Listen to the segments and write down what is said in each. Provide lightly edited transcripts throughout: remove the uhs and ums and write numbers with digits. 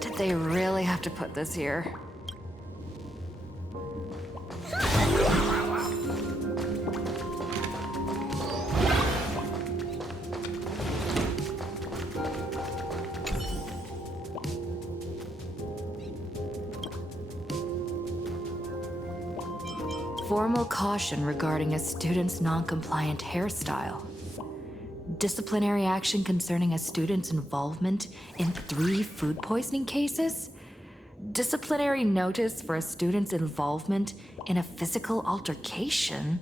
Did they really have to put this here? Formal caution regarding a student's non-compliant hairstyle. Disciplinary action concerning a student's involvement in 3 food poisoning cases. Disciplinary notice for a student's involvement in a physical altercation.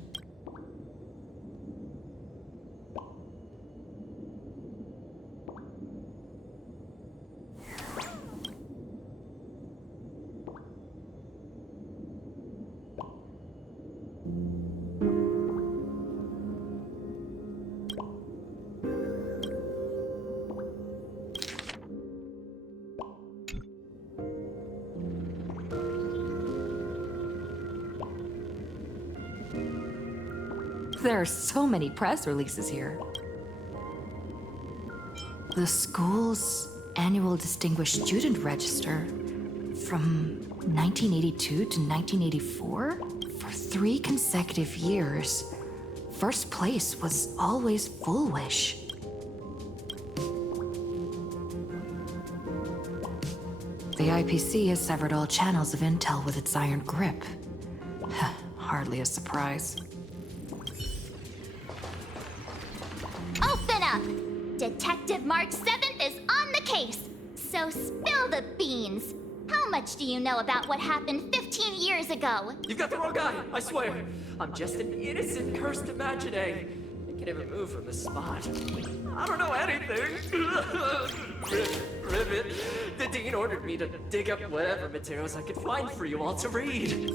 There are so many press releases here. The school's annual Distinguished Student Register from 1982 to 1984? For 3 consecutive years, first place was always Foolish. The IPC has severed all channels of intel with its iron grip. Hardly a surprise. Open up! Detective Mark 7th is on the case. So spill the beans. How much do you know about what happened 15 years ago? You've got the wrong guy, I swear. I'm just an innocent, cursed imaginary. I can never move from the spot. I don't know anything. Ribbit. The dean ordered me to dig up whatever materials I could find for you all to read.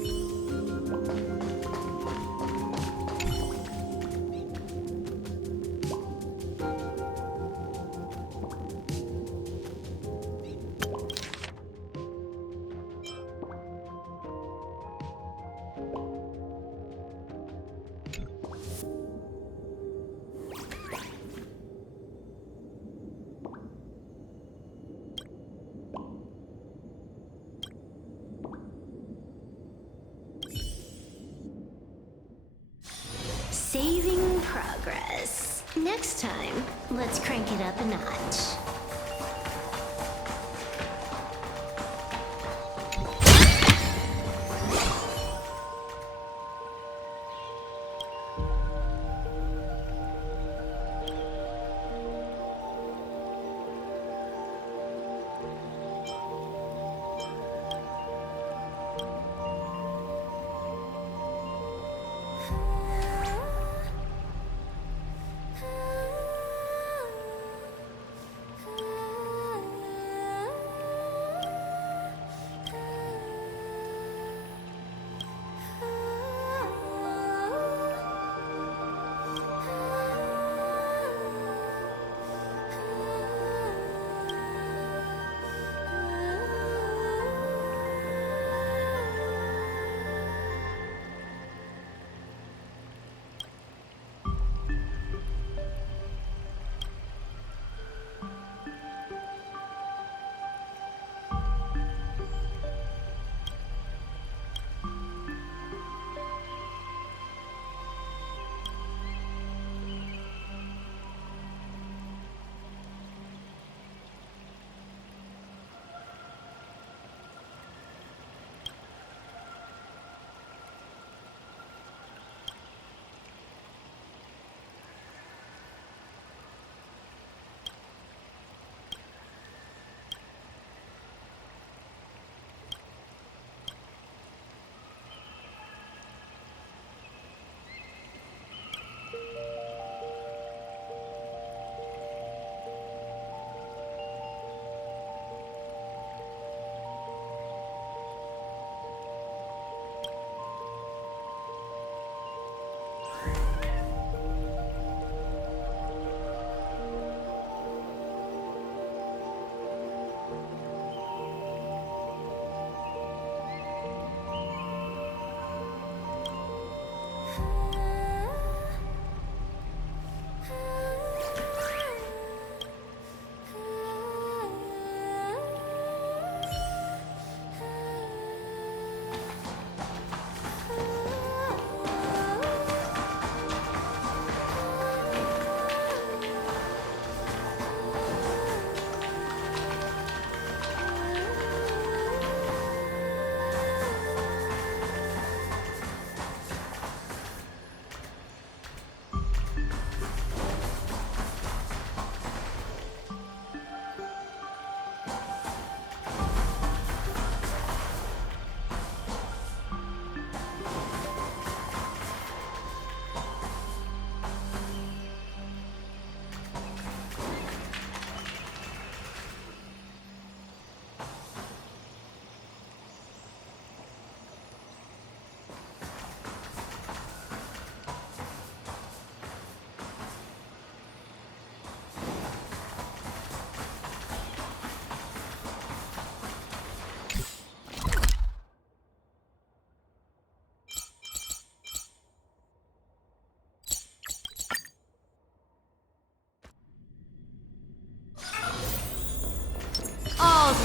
Saving progress. Next time, let's crank it up a notch.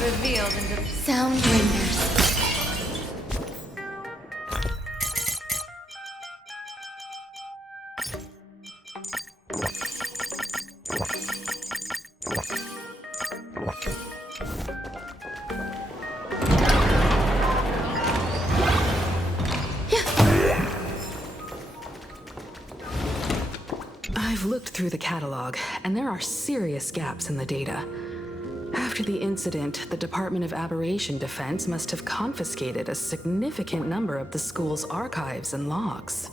revealed in the Sound lingers. I've looked through the catalog, and there are serious gaps in the data. After the incident, the Department of Aberration Defense must have confiscated a significant number of the school's archives and logs.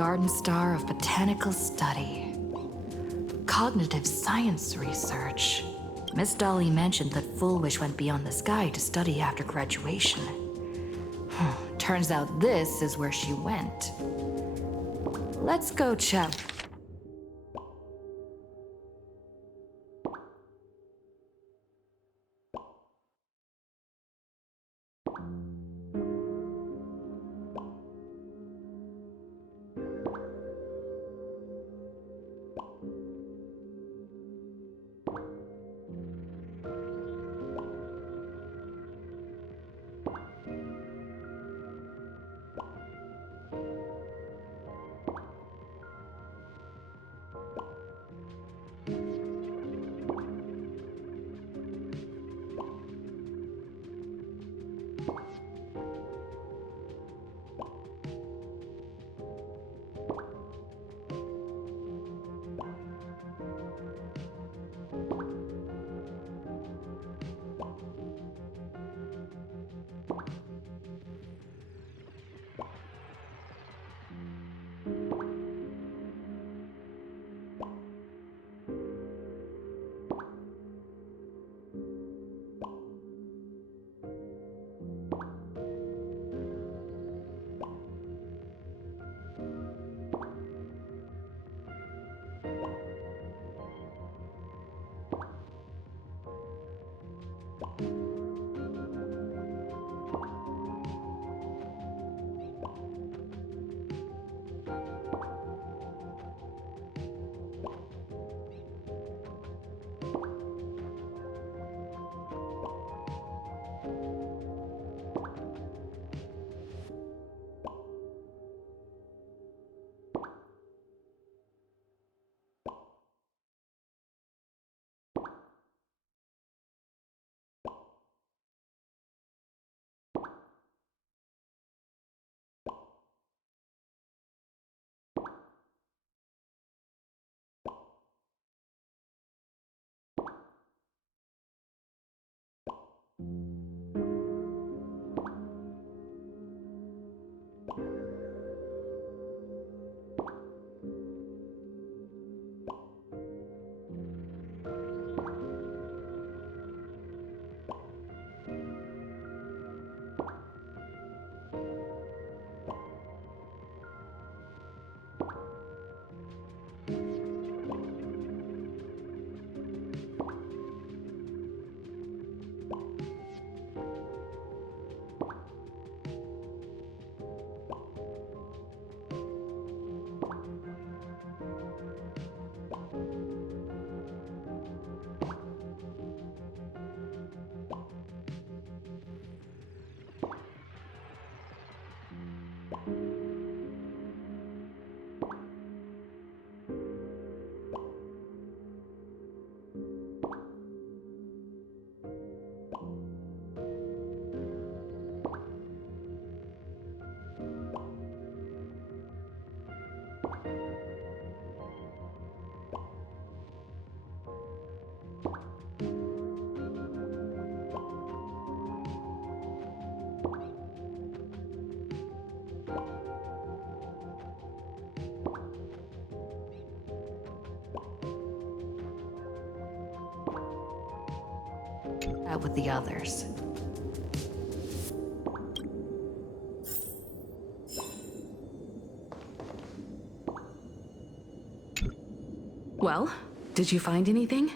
Garden Star of Botanical Study. Cognitive science research. Miss Dolly mentioned that Fullwish went beyond the sky to study after graduation. Turns out this is where she went. Let's go check. Out with the others. Well, did you find anything?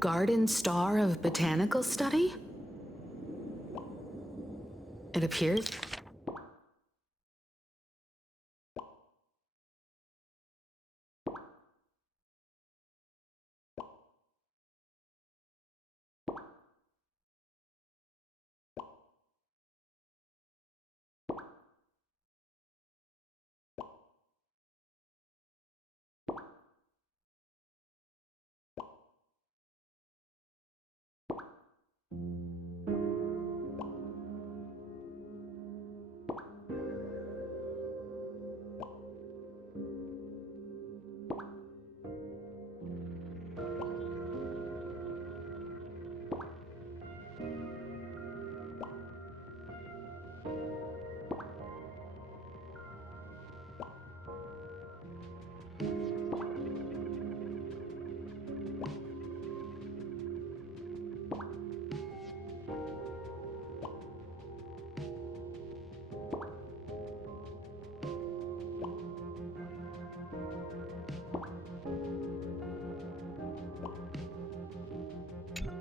Garden Star of Botanical Study? It appears...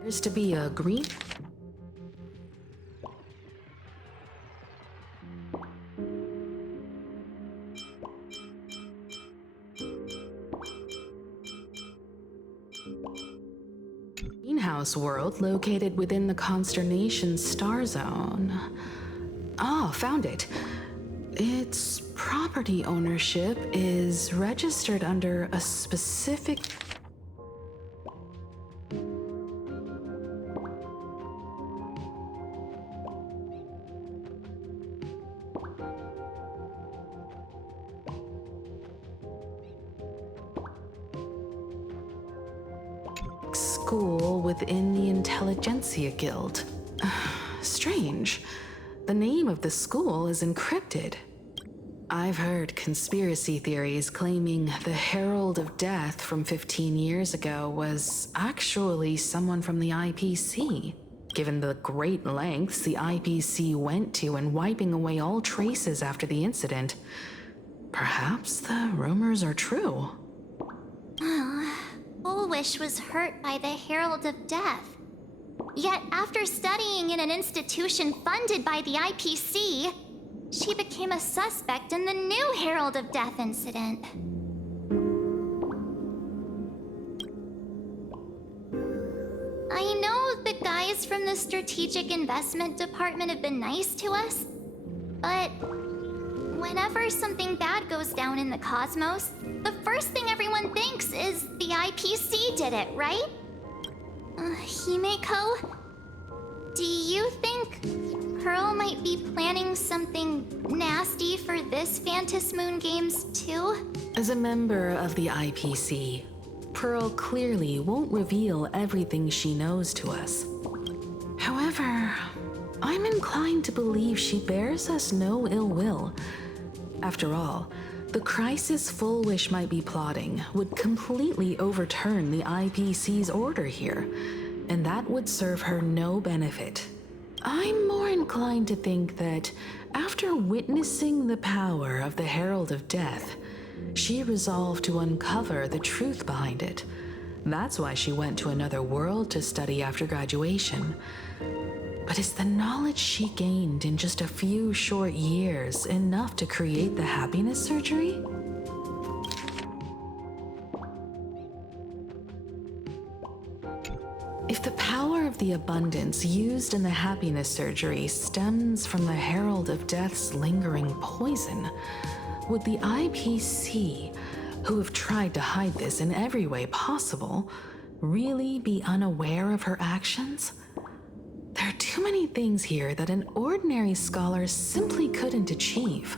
There's to be a greenhouse world located within the consternation star zone. Ah, found it. Its property ownership is registered under a specific school within the Intelligentsia Guild. Strange. The name of the school is encrypted. I've heard conspiracy theories claiming the Herald of Death from 15 years ago was actually someone from the IPC, given the great lengths the IPC went to in wiping away all traces after the incident. Perhaps the rumors are true. Bullwish was hurt by the Herald of Death. Yet after studying in an institution funded by the IPC, she became a suspect in the new Herald of Death incident. I know the guys from the Strategic Investment Department have been nice to us, but whenever something bad goes down in the cosmos, the first thing everyone thinks is the IPC did it, right? Himeko, do you think Pearl might be planning something nasty for this Phantom Moon Games too? As a member of the IPC, Pearl clearly won't reveal everything she knows to us. However, I'm inclined to believe she bears us no ill will. After all, the crisis Fullwish might be plotting would completely overturn the IPC's order here, and that would serve her no benefit. I'm more inclined to think that after witnessing the power of the Herald of Death, she resolved to uncover the truth behind it. That's why she went to another world to study after graduation. But is the knowledge she gained in just a few short years enough to create the happiness surgery? If the power of the abundance used in the happiness surgery stems from the Herald of Death's lingering poison, would the IPC, who have tried to hide this in every way possible, really be unaware of her actions? There are too many things here that an ordinary scholar simply couldn't achieve.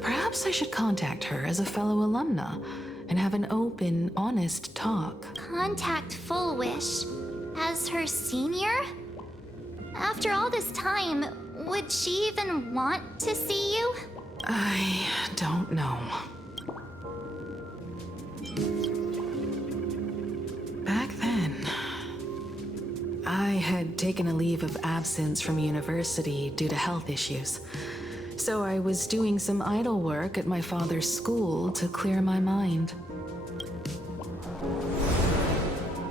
Perhaps I should contact her as a fellow alumna and have an open, honest talk. Contact Fullwish as her senior? After all this time, would she even want to see you? I don't know. Back then, I had taken a leave of absence from university due to health issues. So I was doing some idle work at my father's school to clear my mind.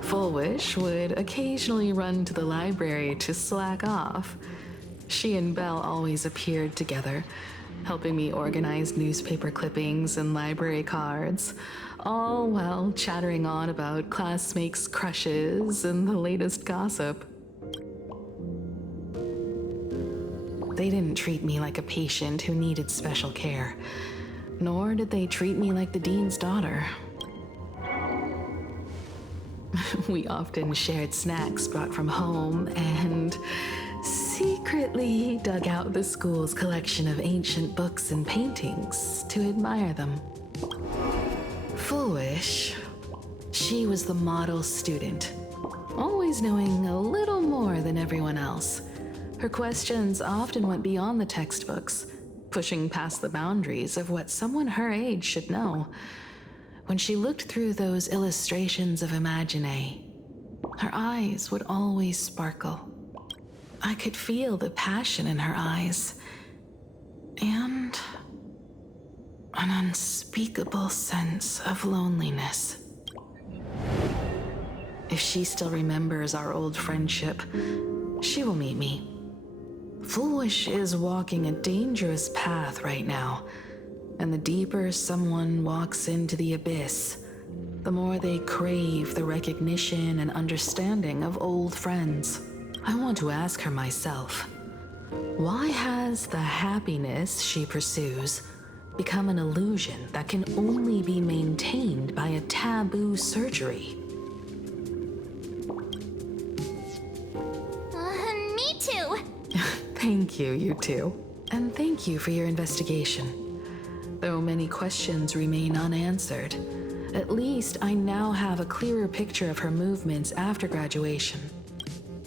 Fullwish would occasionally run to the library to slack off. She and Belle always appeared together, helping me organize newspaper clippings and library cards, all while chattering on about classmates' crushes and the latest gossip. They didn't treat me like a patient who needed special care, nor did they treat me like the dean's daughter. We often shared snacks brought from home and secretly dug out the school's collection of ancient books and paintings to admire them. Fullwish, she was the model student, always knowing a little more than everyone else. Her questions often went beyond the textbooks, pushing past the boundaries of what someone her age should know. When she looked through those illustrations of Imagine, her eyes would always sparkle. I could feel the passion in her eyes, and an unspeakable sense of loneliness. If she still remembers our old friendship, she will meet me. Foolish is walking a dangerous path right now, and the deeper someone walks into the abyss, the more they crave the recognition and understanding of old friends. I want to ask her myself, why has the happiness she pursues become an illusion that can only be maintained by a taboo surgery? Me too. Thank you, you two. And thank you for your investigation. Though many questions remain unanswered, at least I now have a clearer picture of her movements after graduation.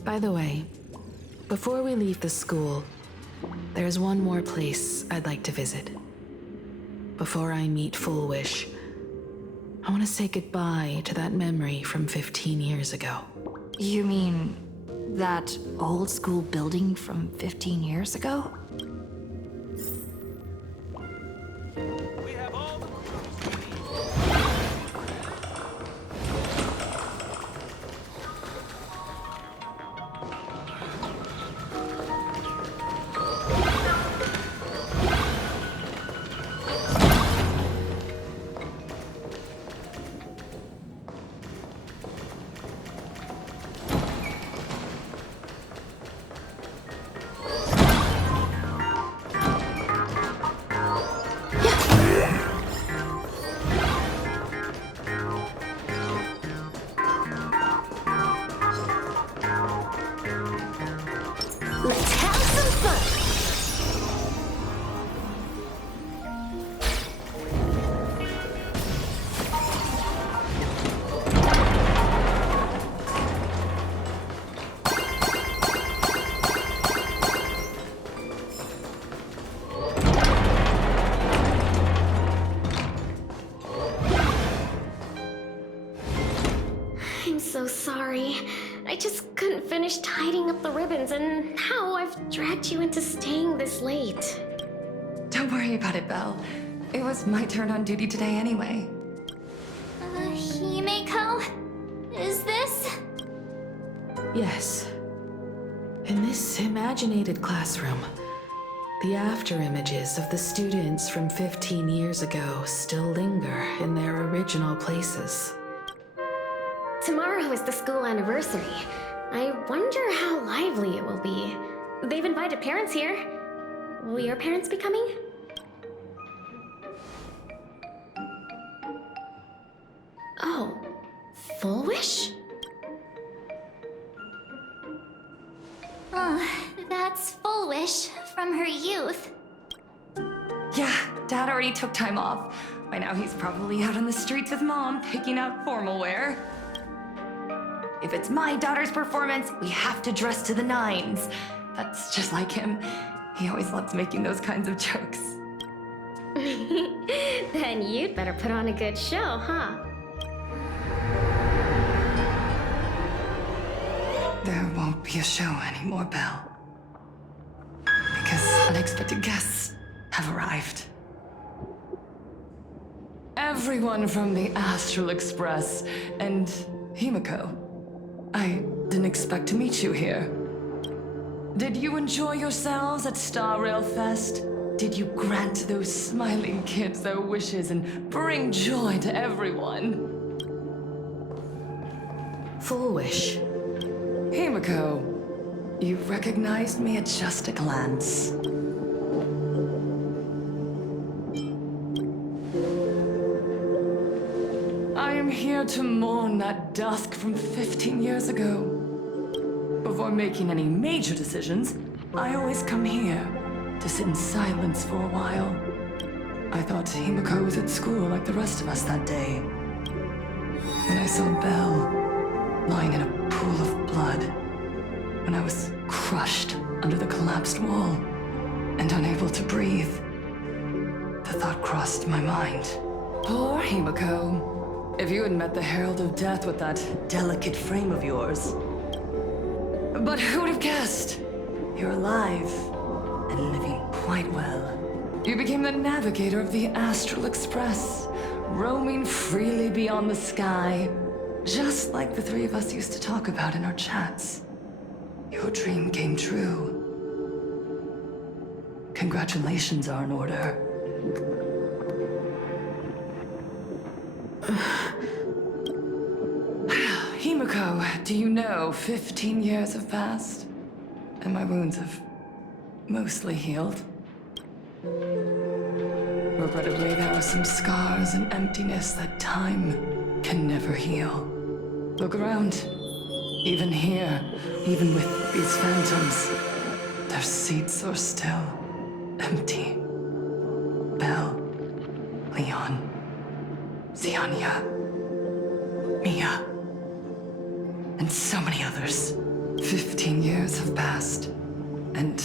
By the way, before we leave the school, there's one more place I'd like to visit. Before I meet Full Wish, I want to say goodbye to that memory from 15 years ago. You mean that old school building from 15 years ago? We have all the Let's have some fun! I'm so sorry. I just couldn't finish tidying up the ribbons, and now I've dragged you into staying this late. Don't worry about it, Belle. It was my turn on duty today anyway. Himeko? Is this? Yes. In this imaginated classroom, the after images of the students from 15 years ago still linger in their original places. Tomorrow is the school anniversary. I wonder how lively it will be. They've invited parents here. Will your parents be coming? Oh, Full Wish? That's Full Wish from her youth. Yeah, Dad already took time off. By now he's probably out on the streets with Mom, picking out formal wear. If it's my daughter's performance, we have to dress to the nines. That's just like him. He always loves making those kinds of jokes. Then you'd better put on a good show, huh? There won't be a show anymore, Belle. Because unexpected guests have arrived. Everyone from the Astral Express and Himeko. I didn't expect to meet you here. Did you enjoy yourselves at Star Rail Fest? Did you grant those smiling kids their wishes and bring joy to everyone? Full Wish. Himeko, you recognized me at just a glance. I am here to mourn that dusk from 15 years ago. Before making any major decisions, I always come here to sit in silence for a while. I thought Himeko was at school like the rest of us that day. When I saw Belle lying in a pool of blood, when I was crushed under the collapsed wall and unable to breathe, the thought crossed my mind. Poor Himeko. If you had met the Herald of Death with that delicate frame of yours. But who would have guessed? You're alive and living quite well. You became the navigator of the Astral Express, roaming freely beyond the sky, Just like the three of us used to talk about in our chats. Your dream came true. Congratulations are in order. Himiko, do you know 15 years have passed? And my wounds have mostly healed. Regrettably, there are some scars and emptiness that time can never heal. Look around. Even here, even with these phantoms, their seats are still empty. Belle, Leon, Ziania, Mia, and so many others. 15 years have passed, and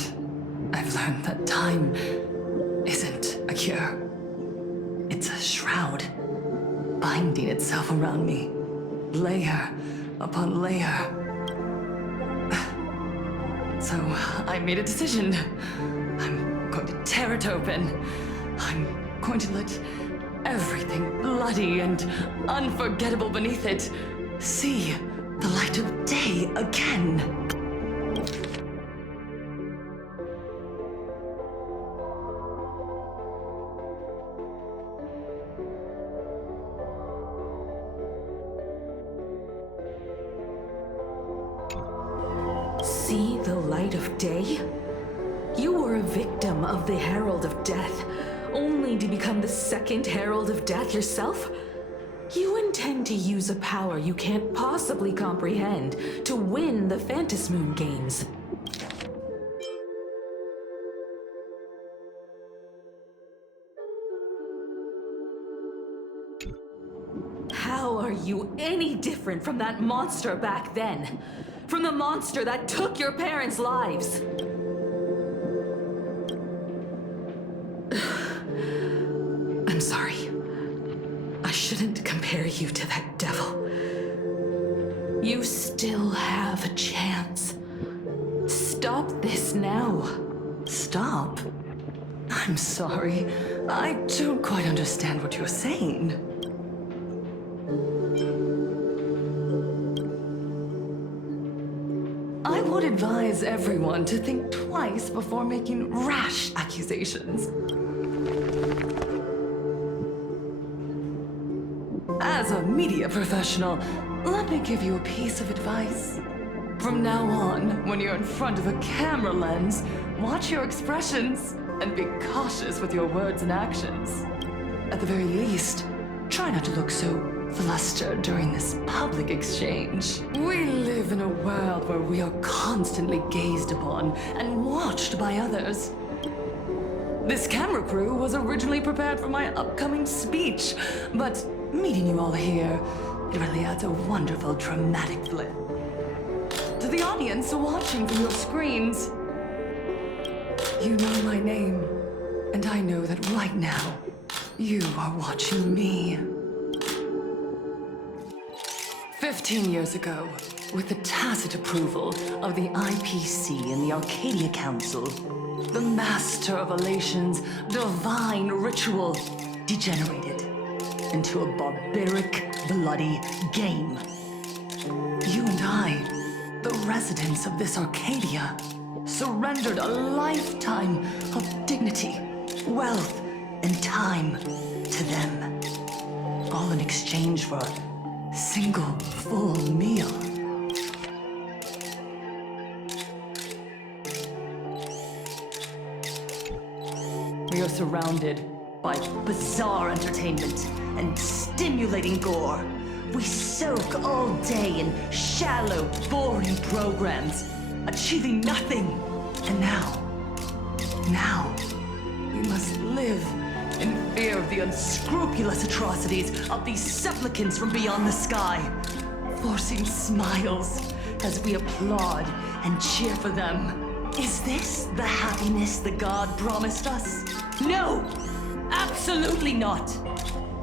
I've learned that time isn't a cure. It's a shroud, binding itself around me, layer upon layer. So I made a decision. I'm going to tear it open. I'm going to let everything bloody and unforgettable beneath it see the light of day again. See the light of day? You were a victim of the Herald of Death, only to become the second Herald of Death yourself? You intend to use a power you can't possibly comprehend to win the Phantasmoon Games. How are you any different from that monster back then? From the monster that took your parents' lives? I'm sorry. I shouldn't compare you to that devil. You still have a chance. Stop this now. Stop? I'm sorry. I don't quite understand what you're saying. I would advise everyone to think twice before making rash accusations. As a media professional, let me give you a piece of advice. From now on, when you're in front of a camera lens, watch your expressions and be cautious with your words and actions. At the very least, try not to look so flustered during this public exchange. We live in a world where we are constantly gazed upon and watched by others. This camera crew was originally prepared for my upcoming speech, but meeting you all here, it really adds a wonderful dramatic blend. To the audience watching from your screens, you know my name, and I know that right now, you are watching me. 15 years ago, with the tacit approval of the IPC and the Arcadia Council, the Master of Elation's divine ritual degenerated into a barbaric, bloody game. You and I, the residents of this Arcadia, surrendered a lifetime of dignity, wealth, and time to them, all in exchange for a single full meal. We are surrounded by bizarre entertainment and stimulating gore. We soak all day in shallow, boring programs, achieving nothing. And now, we must live in fear of the unscrupulous atrocities of these supplicants from beyond the sky, forcing smiles as we applaud and cheer for them. Is this the happiness the god promised us? No! Absolutely not!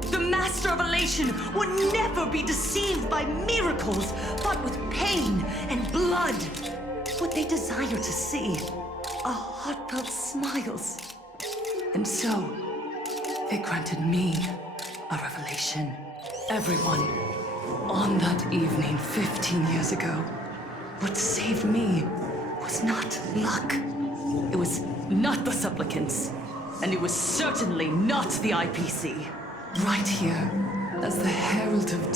The Master of Elation would never be deceived by miracles, but with pain and blood. What they desire to see are heartfelt smiles. And so, they granted me a revelation. Everyone, On that evening 15 years ago, what saved me was not luck. It was not the supplicants. And it was certainly not the IPC. Right here, as the herald of